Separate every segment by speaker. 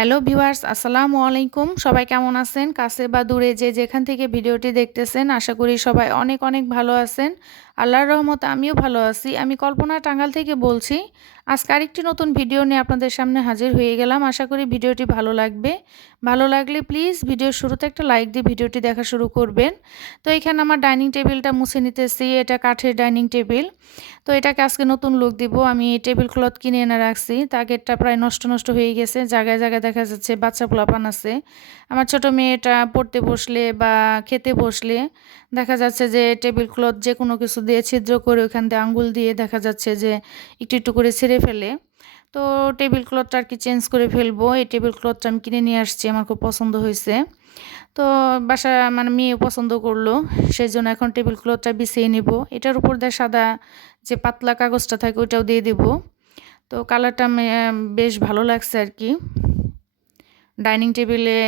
Speaker 1: Hello viewers, আসসালামু আলাইকুম। সবাই কেমন আছেন? কাছে বা দূরে যে যেখান থেকে ভিডিওটি দেখতেছেন, আশা করি সবাই অনেক অনেক ভালো আছেন। আল্লাহর রহমতে আমিও ভালো আছি। আমি কল্পনা টাঙ্গাল থেকে বলছি, আজকে আরেকটি নতুন ভিডিও নিয়ে আপনাদের সামনে হাজির হয়ে গেলাম। আশা করি ভিডিওটি ভালো লাগবে। ভালো লাগলে প্লিজ ভিডিওর শুরুতে একটা লাইক দিয়ে ভিডিওটি দেখা শুরু করবেন। তো এখানে আমার ডাইনিং টেবিলটা মুছে নিতেছি। এটা কাঠের ডাইনিং টেবিল। তো এটাকে আজকে নতুন লুক দিব। আমি এই টেবিল ক্লথ কিনে এনে রাখছি। তাগেরটা প্রায় নষ্ট নষ্ট হয়ে গেছে। জায়গায় জায়গায় দেখা যাচ্ছে বাচ্চা পোলাপান আছে। আমার ছোট মেয়েটা পড়তে বসলে বা খেতে বসলে দেখা যাচ্ছে যে টেবিল ক্লথ যে কোনো কিছু দিয়ে ছিদ্র করে ওখান দিয়ে আঙ্গুল দিয়ে দেখা যাচ্ছে যে একটু একটু করে ছিঁড়ে ফেলে। তো টেবিল ক্লথটা আর কি চেঞ্জ করে ফেলব। এই টেবিল ক্লথটা আমি কিনে নিয়ে আসছি, আমার খুব পছন্দ হয়েছে। তো বাসা মানে মেয়ে পছন্দ করল সেই জন্য এখন টেবিল ক্লথটা বিছিয়ে নিব। এটার উপর দিয়ে সাদা যে পাতলা কাগজটা থাকে ওইটাও দিয়ে দিব। তো কালারটা বেশ ভালো লাগছে আর কি। ডাইনিং টেবিলে,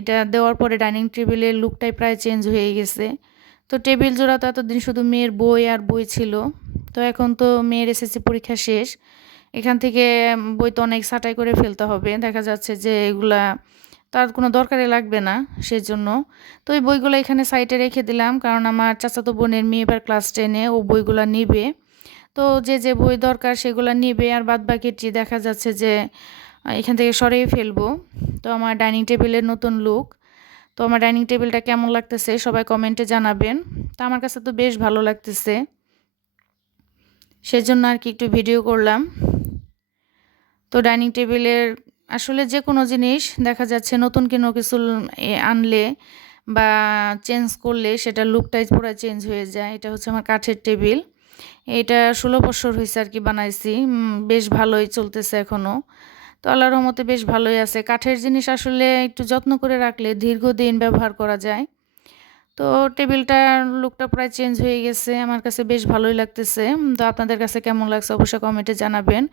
Speaker 1: এটা দেওয়ার পরে ডাইনিং টেবিলের লুকটাই প্রায় চেঞ্জ হয়ে গেছে। তো টেবিল জোড়া তো এতদিন শুধু মেয়ের বই আর বই ছিল। তো এখন তো মেয়ের এসএসসি পরীক্ষা শেষ। এখান থেকে বই তো অনেক ছাটাই করে ফেলতে হবে। দেখা যাচ্ছে যে এগুলা তার কোনো দরকারে লাগবে না সেজন্য। তো ওই বইগুলো এখানে সাইডে রেখে দিলাম, কারণ আমার চাচাতো বোনের মেয়ে এবার ক্লাস টেনে ও বইগুলো নিবে। তো যে যে বই দরকার সেগুলো নিবে, আর বাদ বাকিটি দেখা যাচ্ছে যে এখান থেকে সরিয়ে ফেলব। তো আমার ডাইনিং টেবিলের নতুন লুক তো আমার ডাইনিং টেবিলটা কেমন লাগতেছে সবাই কমেন্টে জানাবেন। তো আমার কাছে তো বেশ ভালো লাগতেছে। সেজন্য আর কি একটু ভিডিও করলাম। তো ডাইনিং টেবিলের আসলে যে কোনো জিনিস দেখা যাচ্ছে নতুন কোনো কিছু আনলে বা চেঞ্জ করলে সেটা লুকটাই পুরো চেঞ্জ হয়ে যায়। এটা হচ্ছে আমার কাঠের টেবিল। এটা ষোলো বছর হয়েছে আর কি বানাইছি। বেশ ভালোই চলতেছে এখনও তো আল্লাহর রহমতে বেশ ভালোই আছে। কাঠের জিনিস আসলে একটু যত্ন করে রাখলে দীর্ঘদিন ব্যবহার করা যায়। তো টেবিলটার লুকটা প্রায় চেঞ্জ হয়ে গেছে, আমার কাছে বেশ ভালোই লাগতেছে। তো আপনাদের কাছে কেমন লাগছে অবশ্যই কমেন্টে জানাবেন।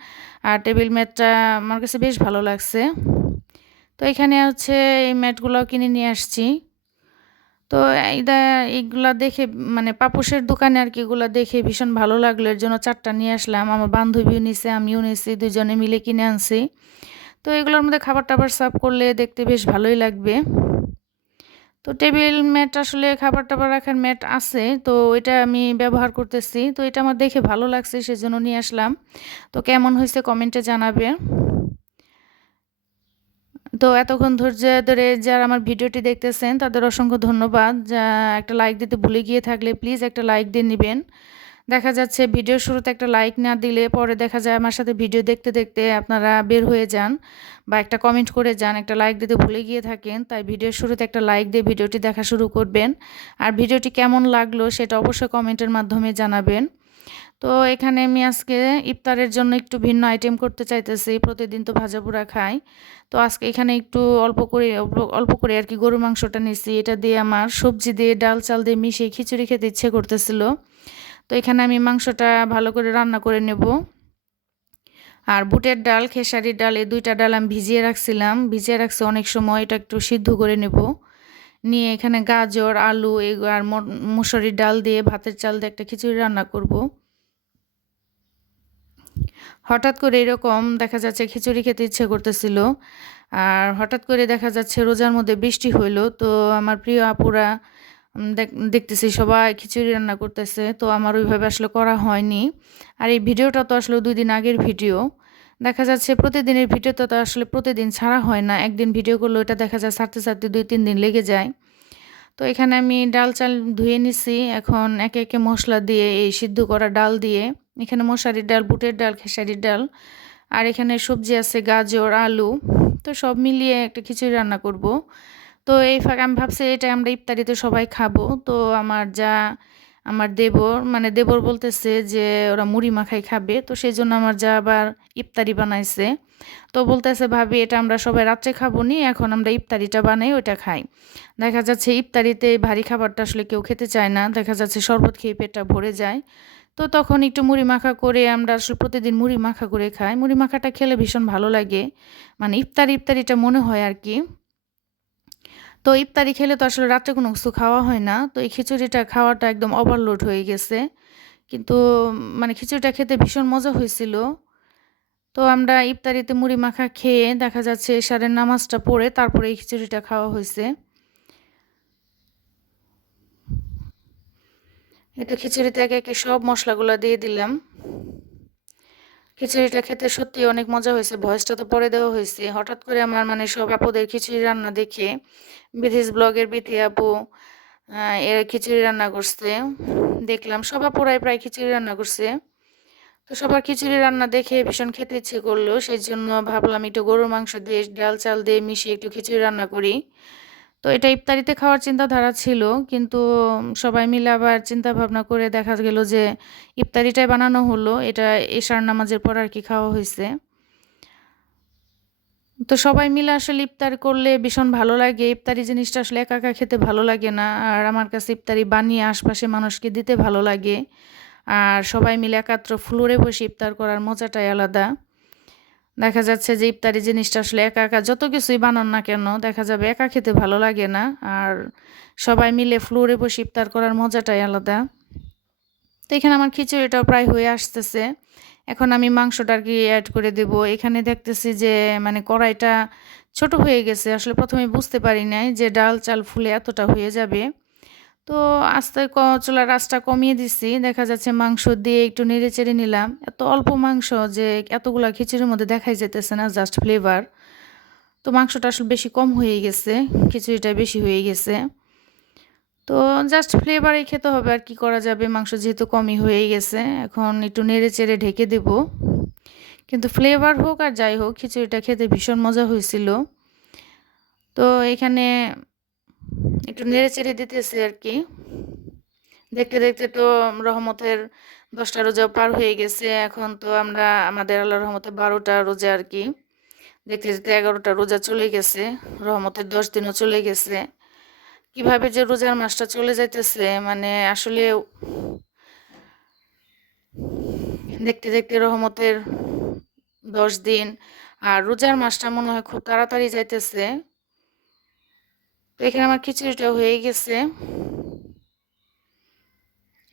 Speaker 1: আর টেবিল ম্যাটটা আমার কাছে বেশ ভালো লাগছে। তো এখানে হচ্ছে এই ম্যাটগুলোও কিনে নিয়ে আসছি। তো এইটা এইগুলা দেখে মানে পাপুসের দোকানে আর কি এগুলো দেখে ভীষণ ভালো লাগল। এর জন্য চারটা নিয়ে আসলাম। আমার বান্ধবীও নিছে, আমিও নিছি, দুজনে মিলে কিনে আনছি। তো এগুলোর মধ্যে খাবার টাবার সার্ভ করলে দেখতে বেশ ভালোই লাগবে। তো টেবিল ম্যাট আসলে খাবার টাবার রাখার ম্যাট আছে, তো এটা আমি ব্যবহার করতেছি। তো এটা আমার দেখে ভালো লাগছে, সেজন্য নিয়ে আসলাম। তো কেমন হয়েছে কমেন্টে জানাবে। তো এতক্ষণ ধৈর্য ধরে যারা আমার ভিডিওটি দেখতেছেন, তাদের অসংখ্য ধন্যবাদ। যা একটা লাইক দিতে ভুলে গিয়ে থাকলে প্লিজ একটা লাইক দিয়ে নেবেন। দেখা যাচ্ছে ভিডিওর শুরুতে একটা লাইক না দিলে পরে দেখা যায় আমার সাথে ভিডিও দেখতে দেখতে আপনারা বের হয়ে যান বা একটা কমেন্ট করে যান, একটা লাইক দিতে ভুলে গিয়ে থাকেন, তাই ভিডিওর শুরুতে একটা লাইক দিয়ে ভিডিওটি দেখা শুরু করবেন। আর ভিডিওটি কেমন লাগল সেটা অবশ্যই কমেন্টের মাধ্যমে জানাবেন। তো এখানে আমি আজকে ইফতারের জন্য একটু ভিন্ন আইটেম করতে চাইতেছি, প্রতিদিন তো ভাজা পোড়া খাই। তো আজকে এখানে একটু অল্প করে অল্প করে আর কি গরু মাংসটা নিছি এটা দিয়ে আমার সবজি দিয়ে ডাল, চাল দিয়ে মিশিয়ে খিচুড়ি খেতে ইচ্ছে করতেছিল। তো এখানে আমি মাংসটা ভালো করে রান্না করে নেব। আর বুটের ডাল, খেসারির ডাল, এই দুইটা ডাল আমি ভিজিয়ে রাখছিলাম। ভিজিয়ে রাখছি অনেক সময়, এটা একটু সিদ্ধ করে নেব। নিয়ে এখানে গাজর, আলু এগুলো আর মুসুরির ডাল দিয়ে ভাতের চাল দিয়ে একটা খিচুড়ি রান্না করব। হঠাৎ করে এরকম দেখা যাচ্ছে খিচুড়ি খেতে ইচ্ছে করতেছিল। আর হঠাৎ করে দেখা যাচ্ছে রোজার মধ্যে বৃষ্টি হইল। তো আমার প্রিয় আপুরা দেখতেছি সবাই খিচুড়ি রান্না করতেছে, তো আমার ওইভাবে আসলে করা হয়নি। আর এই ভিডিওটা তো আসলে দুই দিন আগের ভিডিও। দেখা যাচ্ছে প্রতিদিনের ভিডিওটা তো আসলে প্রতিদিন ছাড়া হয় না। একদিন ভিডিও করলে ওটা দেখা যায় ছাড়তে ছাড়তে দুই, তিন দিন লেগে যায়। তো এখানে আমি ডাল চাল ধুয়ে নিছি, এখন একে একে মশলা দিয়ে এই সিদ্ধ করা ডাল দিয়ে, এখানে মশারির ডাল, বুটের ডাল, খেসারির ডাল, আর এখানে সবজি আছে গাজর, আলু, তো সব মিলিয়ে একটা খিচুড়ি রান্না করব। তো এই ফাঁকে, আমি ভাবছি এটা আমরা ইফতারিতে সবাই খাব। তো আমার যা, আমার দেবর মানে দেবর বলতেছে যে ওরা মুড়ি মাখাই খাবে। তো সেই জন্য আমার যা আবার ইফতারি বানাইছে। তো বলতেছে, ভাবি, এটা আমরা সবাই রাত্রে খাব নি এখন আমরা ইফতারিটা বানাই, ওইটা খাই। দেখা যাচ্ছে ইফতারিতে ভারী খাবারটা আসলে কেউ খেতে চায় না। দেখা যাচ্ছে শরবত খেয়ে পেটটা ভরে যায়। তো তখন একটু মুড়ি মাখা করে আমরা আসলে প্রতিদিন মুড়ি মাখা করে খাই। মুড়ি মাখাটা খেলে ভীষণ ভালো লাগে। মানে ইফতারি, ইফতারিটা মনে হয় আর কি। তো ইফতারি খেলে তো আসলে রাত্রে কোনো কিছু খাওয়া হয় না। তো এই খিচুড়িটা খাওয়াটা একদম ওভারলোড হয়ে গেছে। কিন্তু মানে খিচুড়িটা খেতে ভীষণ মজা হয়েছিল। তো আমরা ইফতারিতে মুড়ি মাখা খেয়ে দেখা যাচ্ছে এশারের নামাজটা পড়ে তারপরে এই খিচুড়িটা খাওয়া হয়েছে। এটা খিচুড়িতে একে একে সব মশলাগুলো দিয়ে দিলাম। খিচুড়িটা খেতে সত্যি অনেক মজা হয়েছে। ভয়েসটা তো পরে দেওয়া হয়েছে। হঠাৎ করে আমার মানে সব আপুদের খিচুড়ি রান্না দেখে বিদেশ ব্লগের বিতি আপু এর খিচুড়ি রান্না করছে। দেখলাম সব আপুরাই প্রায় খিচুড়ি রান্না করছে। তো সবার খিচুড়ি রান্না দেখে ভীষণ খেতে ইচ্ছে করল। সেই জন্য ভাবলাম একটু গরুর মাংস দিয়ে, ডাল চাল দিয়ে মিশিয়ে একটু খিচুড়ি রান্না করি। তো এটা ইফতারিতে খাওয়ার চিন্তাধারা ছিল, কিন্তু সবাই মিলে আবার চিন্তা ভাবনা করে দেখা গেল যে ইফতারিটাই বানানো হলো, এটা এশার নামাজের পর আর কি খাওয়া হয়েছে। তো সবাই মিলে আসলে ইফতার করলে ভীষণ ভালো লাগে, ইফতারি জিনিসটা আসলে একা একা খেতে ভালো লাগে না, আর আমার কাছে ইফতারি বানিয়ে আশপাশে মানুষকে দিতে ভালো লাগে। আর সবাই মিলে একাত্র ফ্লোরে বসে ইফতার করার মজাটাই আলাদা। দেখা যাচ্ছে যে ইফতারি জিনিসটা আসলে একা একা যত কিছুই বানান না কেন, দেখা যাবে একা খেতে ভালো লাগে না। আর সবাই মিলে ফ্লোরে বসে ইফতার করার মজাটাই আলাদা। তো এখানে আমার খিচুড়িটাও প্রায় হয়ে আসতেছে। এখন আমি মাংসটা আর কি অ্যাড করে দেব। এখানে দেখতেছি যে মানে কড়াইটা ছোট হয়ে গেছে। আসলে প্রথমে বুঝতে পারি নাই যে ডাল চাল ফুলে এতটা হয়ে যাবে। তো আস্তে চুলার রাসটা কমিয়ে দিছি। দেখা যাচ্ছে মাংস দিয়ে একটু নেড়ে চেড়ে নিলাম। এত অল্প মাংস যে এতগুলা খিচুড়ির মধ্যে দেখাই যেতেছে না জাস্ট ফ্লেভার তো মাংসটা আসলে বেশি কম হয়ে গেছে, খিচুড়িটা বেশি হয়ে গেছে। তো জাস্ট ফ্লেভারই খেতে হবে আর কি করা যাবে, মাংস যেহেতু কমই হয়ে গেছে। এখন একটু নেড়ে চেড়ে ঢেকে দেব। কিন্তু ফ্লেভার হোক আর যাই হোক, খিচুড়িটা খেতে ভীষণ মজা হয়েছিল। তো এখানে একটু নেড়ে চেড়ে দিতেছি আর কি। দেখতে দেখতে তো রহমতের দশটা রোজা পার হয়ে গেছে। এখন তো আমরা, আমাদের আল্লাহ রহমতে বারোটা রোজা আর কি। দেখতে দেখতে এগারোটা রোজা চলে গেছে। রহমতের দশ দিনও চলে গেছে। কীভাবে যে রোজার মাসটা চলে যাইতেছে মানে আসলে দেখতে দেখতে রহমতের দশ দিন। আর রোজার মাসটা মনে হয় খুব তাড়াতাড়ি যাইতেছে। তো এখানে আমার খিচুড়িটা হয়ে গেছে।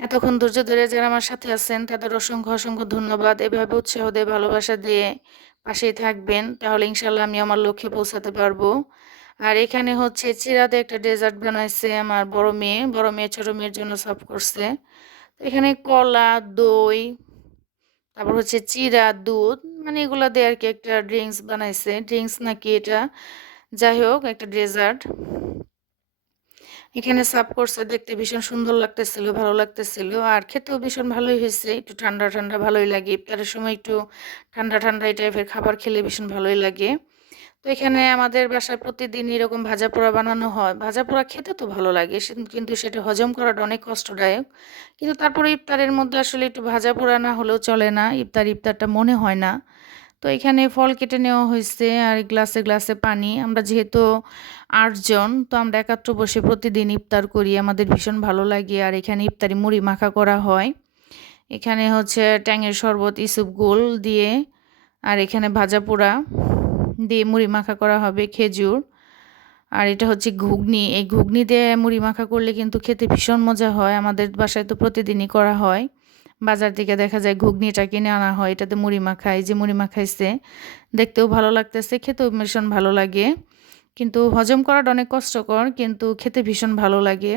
Speaker 1: এতক্ষণ ধৈর্য ধরে যারা আমার সাথে আছেন, তাদের অসংখ্য অসংখ্য ধন্যবাদ। এভাবে উৎসাহ দিয়ে, ভালোবাসা দিয়ে পাশেই থাকবেন, তাহলে ইনশাল্লাহ আমি আমার লক্ষ্যে পৌঁছাতে পারব। আর এখানে হচ্ছে চিরাতে একটা ডেজার্ট বানাইছে আমার বড় মেয়ে। বড় মেয়ে ছোট মেয়ের জন্য সার্ভ করছে। এখানে কলা, দই, তারপর হচ্ছে চিরা, দুধ মানে এগুলো দিয়ে আর কি একটা ড্রিঙ্কস বানাইছে। ড্রিঙ্কস নাকি এটা? যাই হোক, একটা ডেজার্ট। এখানে সার্ভ করছে, দেখতে ভীষণ সুন্দর লাগতেছিল, ভালো লাগতেছিল। আর খেতেও ভীষণ ভালোই হয়েছে, একটু ঠান্ডা ঠান্ডা ভালোই লাগে। ইফতারের সময় একটু ঠান্ডা ঠান্ডা এই টাইপের খাবার খেলে ভীষণ ভালোই লাগে। তো এখানে আমাদের বাসায় প্রতিদিন এরকম ভাজা পোড়া বানানো হয়। ভাজা পোড়া খেতে তো ভালো লাগে কিন্তু সেটা হজম করাটা অনেক কষ্টদায়ক। কিন্তু তারপরে ইফতারের মধ্যে আসলে একটু ভাজা পোড়া না হলেও চলে না, ইফতার ইফতারটা মনে হয় না। তো এখানে ফল কেটে নেওয়া হয়েছে আর গ্লাসে গ্লাসে পানি। আমরা যেহেতু আটজন তো আমরা একাত্র বসে প্রতিদিন ইফতার করি। আমাদের ভীষণ ভালো লাগে আর এখানে ইফতারি মুড়ি মাখা করা হয়। এখানে হচ্ছে ট্যাঙের শরবত, ইসুপ, গোল দিয়ে আর এখানে ভাজা পোড়া দিয়ে মুড়ি মাখা করা হবে, খেজুর। আর এটা হচ্ছে ঘুগনি। এই ঘুগনি দিয়ে মুড়ি মাখা করলে কিন্তু খেতে ভীষণ মজা হয়। আমাদের বাসায় তো প্রতিদিনই করা হয়। বাজার থেকে দেখা যায় ঘুগনিটা কিনে আনা হয়, এটাতে মুড়ি মাখাই যে মুড়ি মাখাইছে, দেখতেও ভালো লাগতেছে, খেতেও ভীষণ ভালো লাগে। কিন্তু হজম করাটা অনেক কষ্টকর, কিন্তু খেতে ভীষণ ভালো লাগে।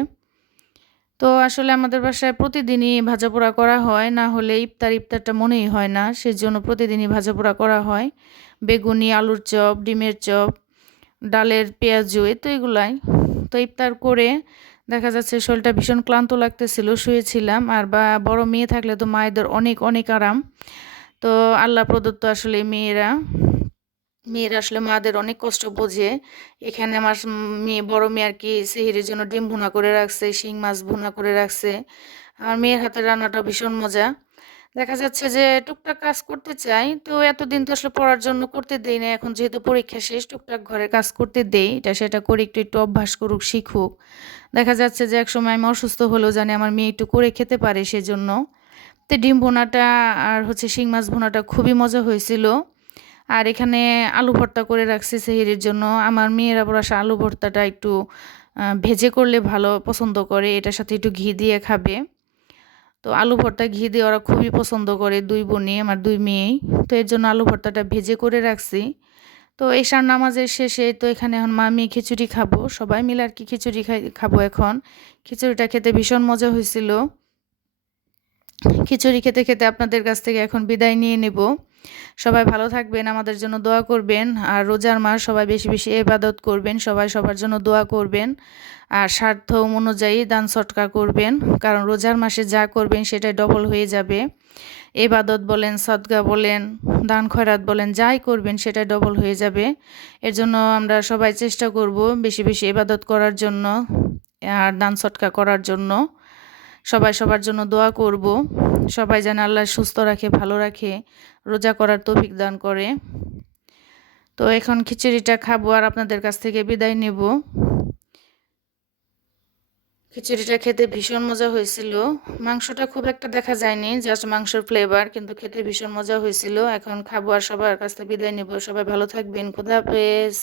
Speaker 1: তো আসলে আমাদের বাসায় প্রতিদিনই ভাজা পোড়া করা হয়, না হলে ইফতার ইফতারটা মনেই হয় না। সেজন্য প্রতিদিনই ভাজা পোড়া করা হয়। বেগুনি, আলুর চপ, ডিমের চপ, ডালের পেঁয়াজু এই তো এগুলাই। তো ইফতার করে দেখা যাচ্ছে শরীরটা ভীষণ ক্লান্ত লাগতেছিল, শুয়েছিলাম। আর বা, বড় মেয়ে থাকলে তো মায়েদের অনেক অনেক আরাম। তো আল্লাহ প্রদত্ত আসলে মেয়েরা মেয়েরা আসলে মাদের অনেক কষ্ট বোঝে। এখানে আমার মেয়ে, বড় মেয়ে আর কি সেহের জন্য ডিম ভুনা করে রাখছে, শিং মাছ ভুনা করে রাখছে। আমার মেয়ের হাতে রান্নাটা ভীষণ মজা। দেখা যাচ্ছে যে টুকটাক কাজ করতে চাই, তো এতদিন তো আসলে পড়ার জন্য করতে দেই না এখন যেহেতু পরীক্ষা শেষ, টুকটাক ঘরে কাজ করতে দেই। এটা সেটা করে একটু একটু অভ্যাস করুক, শিখুক। দেখা যাচ্ছে যে একসময় আমি অসুস্থ হলেও জানি আমার মেয়ে একটু করে খেতে পারে সেজন্য। তো ডিম ভোনাটা আর হচ্ছে শিং মাছ ভোনাটা খুবই মজা হয়েছিল। আর এখানে আলু ভর্তা করে রাখছি সেহেরির জন্য। আমার মেয়েরা বড় আলু ভর্তাটা একটু ভেজে করলে ভালো পছন্দ করে। এটার সাথে একটু ঘি দিয়ে খাবে। তো আলু ভর্তা ঘি দিয়ে ওরা খুবই পছন্দ করে, দুই বোনই, আমার দুই মেয়েই। তো এর জন্য আলু ভর্তাটা ভেজে করে রাখছি। তো এশার নামাজের শেষে তো এখানে এখন মা আমি খিচুড়ি খাব, সবাই মিলে আর কি খিচুড়ি খাই, খাব এখন। খিচুড়িটা খেতে ভীষণ মজা হয়েছিল। খিচুড়ি খেতে খেতে আপনাদের কাছ থেকে এখন বিদায় নিয়ে নেব। সবাই ভালো থাকবেন, আমাদের জন্য দোয়া করবেন, আর রোজার মাস সবাই বেশি বেশি এবাদত করবেন, সবাই সবার জন্য দোয়া করবেন, আর স্বার্থ অনুযায়ী দান সটকা করবেন, কারণ রোজার মাসে যা করবেন সেটাই ডবল হয়ে যাবে। এবাদত বলেন, সদগা বলেন, দান খয়রাত বলেন, যাই করবেন সেটা ডবল হয়ে যাবে। এর জন্য আমরা সবাই চেষ্টা করব বেশি বেশি এবাদত করার জন্য, আর দান সটকা করার জন্য। সবাই সবার জন্য দোয়া করব। সবাই যেন আল্লাহ সুস্থ রাখে, ভালো রাখে, রোজা করার তৌফিক দান করে। তো এখন খিচুড়িটা খাব আর আপনাদের কাছ থেকে বিদায় নেব। খিচুড়িটা খেতে ভীষণ মজা হয়েছিল। মাংসটা খুব একটা দেখা যায়নি জাস্ট মাংসর ফ্লেভার কিন্তু খেতে ভীষণ মজা হয়েছিল। এখন খাব আর সবার কাছ থেকে বিদায় নেব। সবাই ভালো থাকবেন। খুদা হাফেজ।